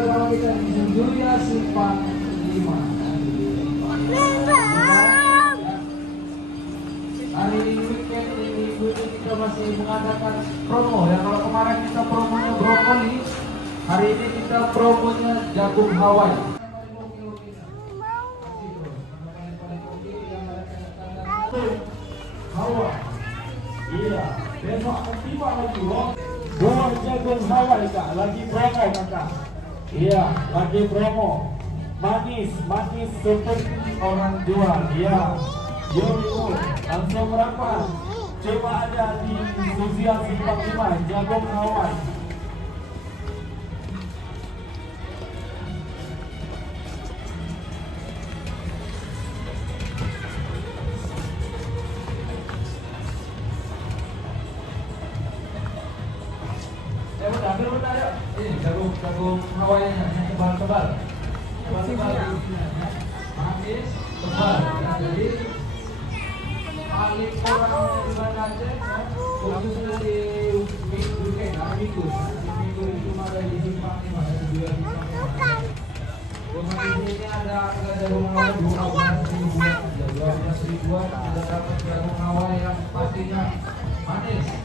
kalau kita di Julia Simpang 5. Hari weekend ini minggu ini kita masih mengadakan promo ya. Kalau kemarin kita promonya brokoli, hari ini kita promonya jagung Hawaii. Hawaii. Iya, besok akan tiba lagi loh. Buah jagung Hawaii kak, lagi promo kakak. Iya, lagi promo. Manis, manis seperti orang jual. Iya. Yuk, langsung berapa? Coba ada di Susia Simpang 5, jagung Hawaii. Ambil benar ya. Ini jagung Hawaii yang tebal-tebal. Tebal-tebal. Manis, tebal. Jadi paling kurang di Banda Aceh, khususnya di weekend, hari Minggu. Minggu itu ada di Simpang 5, ada juga di Simpang 5. Rumah di sini ada jagung Hawaii 12 ribuan, ada dapat jagung Hawaii yang pastinya manis.